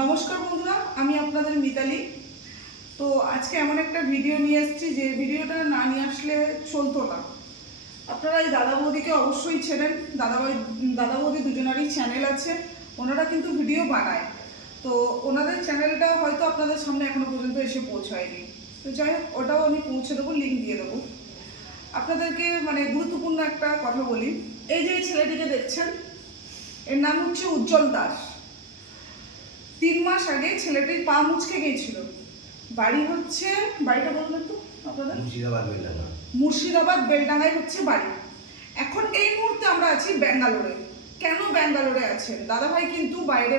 নমস্কার বন্ধুরা, আমি আপনাদের মিতালি। তো আজকে এমন একটা ভিডিও নিয়ে এসেছি যে ভিডিওটা না নিয়ে আসলে চলতো না। আপনারা এই দাদা বৌদিকে অবশ্যই চেনেন। দাদা বৌদি দুজনেরই চ্যানেল আছে, ওনারা কিন্তু ভিডিও বানায়। তো ওনাদের চ্যানেলটা হয়তো আপনাদের সামনে এখনো পর্যন্ত এসে পৌঁছায়নি। তো যাই হোক, ওটাও আমি পৌঁছে দেবো, লিঙ্ক দিয়ে দেবো আপনাদেরকে। গুরুত্বপূর্ণ একটা কথা বলি। এই যে এই ছেলেটিকে দেখছেন, এর নাম হচ্ছে উজ্জ্বল দাস। 3 মাস আগে ছেলেটির পা মুচকে গিয়েছিল। বাড়িটা বলুন একটু আপনাদের। মুর্শিদাবাদ বেলডাঙ্গায় হচ্ছে বাড়ি। এখন এই মুহূর্তে আমরা আছি ব্যাঙ্গালোরে। কেন ব্যাঙ্গালোরে আছেন? দাদাভাই কিন্তু বাইরে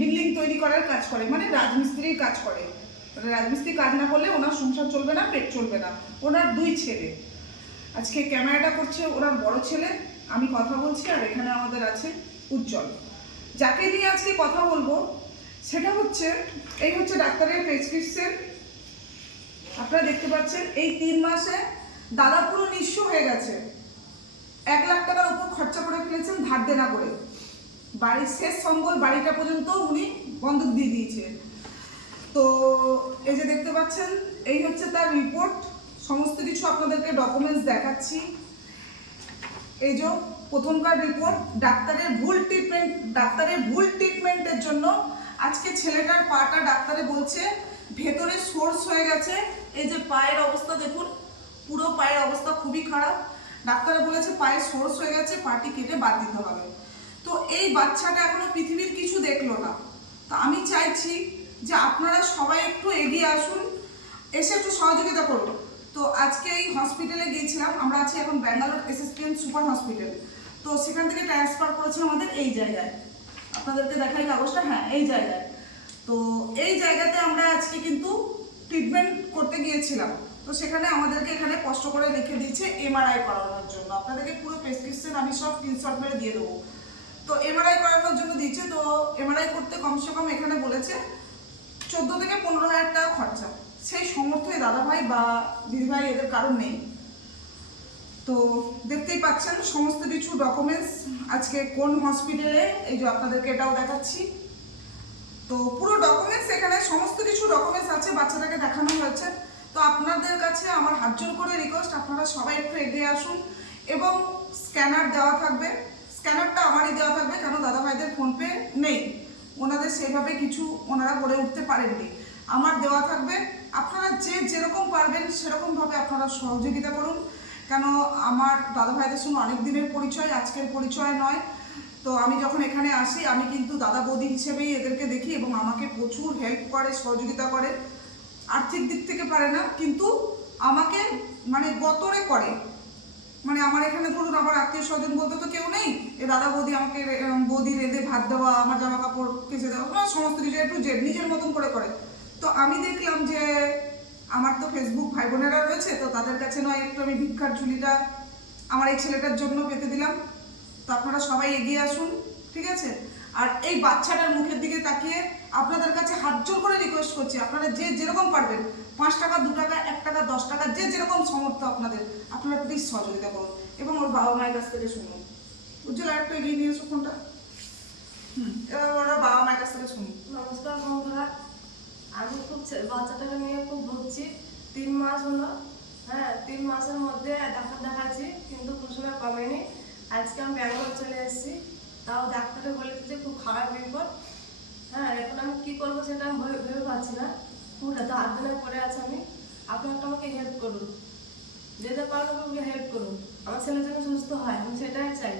বিল্ডিং তৈরি করার কাজ করে, রাজমিস্ত্রির কাজ করে। রাজমিস্ত্রির কাজ না করলে ওনার সংসার চলবে না, পেট চলবে না। ওনার 2 ছেলে। আজকে ক্যামেরাটা করছে ওনার বড় ছেলে, আমি কথা বলছি, আর এখানে আমাদের আছে উজ্জ্বল। যাকে নিয়ে আজকে কথা বলবো সেটা হচ্ছে, এই হচ্ছে ডাক্তারের প্রেসক্রিপশন। আপনারা দেখতে পাচ্ছেন এই 3 মাসে দাদা পুরো নিঃস্ব হয়ে গেছে। 1 লাখ টাকার উপর খরচা করে ফেলেছেন ধার দেনা করে। বাড়ির শেষ সম্বল বাড়িটা পর্যন্ত উনি বন্ধক দিয়ে দিয়েছে। তো এই যে দেখতে পাচ্ছেন, এই হচ্ছে তার রিপোর্ট। সমস্ত কিছু আপনাদেরকে ডকুমেন্টস দেখাচ্ছি। এই যে প্রথমকার রিপোর্ট, ডাক্তারের ভুল ট্রিটমেন্টের জন্য আজকে ছেলেটার পাটা ডাক্তারে বলছে ভেতরে সোর্স হয়ে গেছে। এই যে পায়ের অবস্থা দেখুন, পুরো পায়ের অবস্থা খুবই খারাপ। ডাক্তারে বলেছে পায়ে সোর্স হয়ে গেছে, পাটি কেটে বাদ দিতে হবে। তো এই বাচ্চাটা এখনো পৃথিবীর কিছু দেখলো না। তো আমি চাইছি যে আপনারা সবাই একটু এগিয়ে আসুন, এসে একটু সহযোগিতা করুন। তো আজকে এই হসপিটালে গিয়েছিলাম, আমরা আছি এখন ব্যাঙ্গালোর SSPN সুপার হসপিটাল। তো সেখান থেকে ট্রান্সফার করেছে আমাদের এই জায়গায়। আপনাদেরকে দেখাই কাগজটা, হ্যাঁ এই জায়গায়। তো এই জায়গাতে আমরা আজকে কিন্তু ট্রিটমেন্ট করতে গিয়েছিলাম। তো সেখানে আমাদেরকে এখানে কষ্ট করে লিখে দিয়েছে MRI করানোর জন্য। আপনাদেরকে পুরো প্রেসক্রিপশন আমি সব স্ক্রিনশট মেরে দিয়ে দেবো। তো MRI করানোর জন্য দিয়েছে। তো MRI করতে কমসে কম এখানে বলেছে 14 থেকে 15 হাজার টাকা খরচা। সেই সামর্থ্যে দাদাভাই বা দিদিভাই এদের কারণ নেই। তো দেখতেই পাচ্ছেন সমস্ত কিছু ডকুমেন্টস আজকে কোন হসপিটালে, এই যে আপনাদেরকে এটাও দেখাচ্ছি। তো পুরো ডকুমেন্টস এখানে সমস্ত কিছু ডকুমেন্টস আছে, বাচ্চাটাকে দেখানো হয়েছে। তো আপনাদের কাছে আমার হাত জোর করে রিকোয়েস্ট, আপনারা সবাই একটু এগিয়ে আসুন। এবং স্ক্যানার দেওয়া থাকবে, স্ক্যানারটা আমারই দেওয়া থাকবে, কারণ দাদাভাইদের ফোনপে নেই, ওনাদের সেভাবে কিছু ওনারা করে উঠতে পারেননি। আমার দেওয়া থাকবে, আপনারা যে যেরকম পারবেন সেরকমভাবে আপনারা সহযোগিতা করুন। কেন আমার দাদাভাইদের সঙ্গে অনেক দিনের পরিচয়, আজকের পরিচয় নয়। তো আমি যখন এখানে আসি আমি কিন্তু দাদা বৌদি হিসেবেই এদেরকে দেখি, এবং আমাকে প্রচুর হেল্প করে, সহযোগিতা করে। আর্থিক দিক থেকে পারে না, কিন্তু আমাকে গতরে করে। আমার এখানে ধরুন আমার আত্মীয় স্বজন বলতে তো কেউ নেই। এ দাদা বৌদি আমাকে বৌদি রেঁধে ভাত দেওয়া, আমার জামা কাপড় কেচে দেওয়া, সমস্ত কিছু একটু নিজের মতন করে করে। তো আমি দেখলাম যে আমার তো ফেসবুক ভাই বোনেরা রয়েছে, তো তাদের কাছে নয় একটু আমি ভিক্ষার ঝুলিটা আমার এই ছেলেটার জন্য পেতে দিলাম। তো আপনারা সবাই এগিয়ে আসুন, ঠিক আছে? আর এই বাচ্চাটার মুখের দিকে তাকিয়ে আপনাদের কাছে হাত জোর করে রিকোয়েস্ট করছি, আপনারা যে যেরকম পারবেন, 5 টাকা, 2 টাকা, 1 টাকা, 10 টাকা, যে যেরকম সামর্থ্য আপনারা প্লিজ সহযোগিতা করুন। এবং ওর বাবা মায়ের কাছ থেকে শুনুন। উজ্জ্বল আর একটু এগিয়ে নিয়ে এসো ফোনটা। এবার ওরা বাবা মায়ের কাছ থেকে শুনুন। নমস্কার বন্ধুরা, আমি বাচ্চাটাকে নিয়ে খুব ভুগছি। 3 মাস হলো। হ্যাঁ, 3 মাসের মধ্যে ডাক্তার দেখাচ্ছি, কিন্তু কোনো সময় কমেনি। আজকে আমি ব্যাঙ্গালোর চলে এসেছি, তাও ডাক্তারে বলেছে যে খুব খারাপ রিপোর্ট। হ্যাঁ, এখন আমি কী করবো সেটা আমি ভেবে পাচ্ছি না। পুরো হাত দিনে পড়ে আছে আমি। আপনি একটা আমাকে হেল্প করুন, যেতে পারলে আমাকে হেল্প করুন। আমার ছেলের জন্য সুস্থ হয়, আমি সেটাই চাই।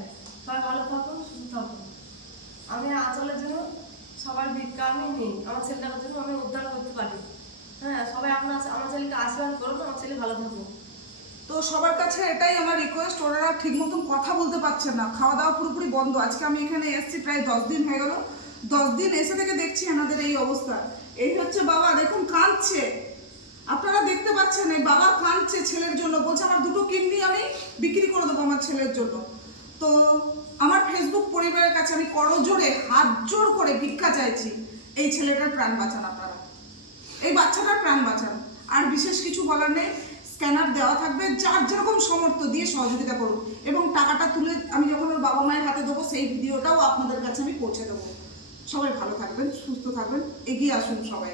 সবাই ভালো থাকুন, সুস্থ থাকুন। আমি আঁচলের জন্য সবার ভিক্ষা আমি নিই, আমার ছেলেটার জন্য আমি উদ্ধার করতে পারি। হ্যাঁ, সবাই আমার ছেলেকে আশীর্বাদ করুন, আমার ছেলে ভালো থাকুক। তো সবার কাছে এটাই আমার রিকোয়েস্ট। ওনারা ঠিক মতন কথা বলতে পারছেন না, খাওয়া দাওয়া পুরোপুরি বন্ধ। আজকে আমি এখানে এসেছি প্রায় 10 দিন হয়ে গেল। 10 দিন এসে থেকে দেখছি এনাদের এই অবস্থা। এই হচ্ছে বাবা, দেখুন কাঁদছে, আপনারা দেখতে পাচ্ছেন। এই বাবা কাঁদছে ছেলের জন্য, বলছে আমার 2টো কিডনি আমি বিক্রি করে দেবো আমার ছেলের জন্য। তো আমার ফেসবুক পরিবারের কাছে আমি করজোড়ে হাত জোর করে ভিক্ষা চাইছি, এই ছেলেটার প্রাণ বাঁচান আপনারা, এই বাচ্চাটার প্রাণ বাঁচান। আর বিশেষ কিছু বলার নেই। স্ক্যানার দেওয়া থাকবে, যার যেরকম সামর্থ্য দিয়ে সহযোগিতা করুন। এবং টাকাটা তুলে আমি যখন ওর বাবা মায়ের হাতে দেবো, সেই ভিডিওটাও আপনাদের কাছে আমি পৌঁছে দেবো। সবাই ভালো থাকবেন। থাকবেন, সুস্থ থাকবেন, এগিয়ে আসুন সবাই।